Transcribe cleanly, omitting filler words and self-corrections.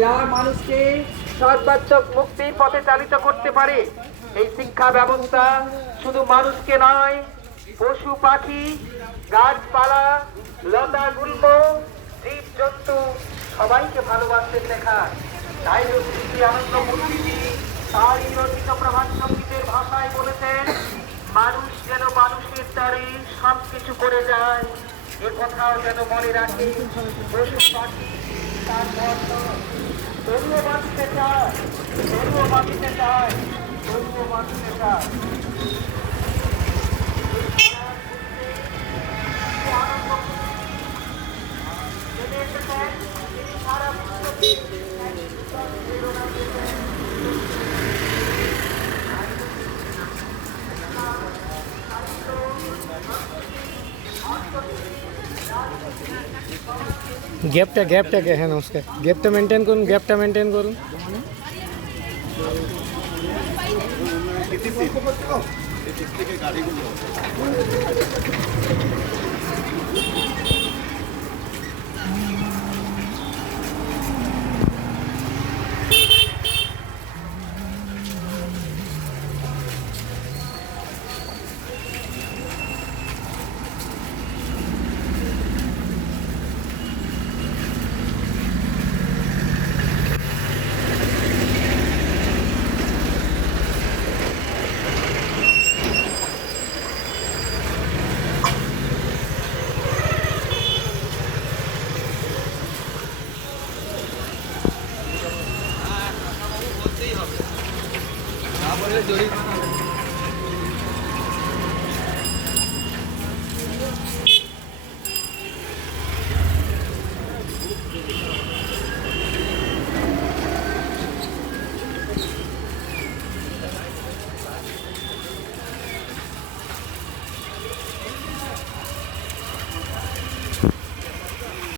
যা মানুষকে সর্বাত্মক মুক্তির পথে চালিত করতে পারে। এই শিক্ষা ব্যবস্থা শুধু মানুষকে নয়, পশু পাখি, গাছপালা, লতা গুল্ম, জীব জন্তু সবাইকে ভালোবাসতে শেখায়। তাই শ্রী আনন্দ মূর্তিজি তারই রচিত প্রভাত সঙ্গীতের ভাষায় বলেছেন, মানুষ যেন মানুষের দ্বারে সবকিছু করে যায়, এ কথাও যেন মনে রাখে পশু পাখি তার তরুও বাঁচতে চায়, তরুও বাঁচতে চায়, তরুও বাঁচতে চায়। গ্যাপটা হ্যাঁ নমস্কার, গ্যাপটা মেনটেন করুন। না বললে জরিমানা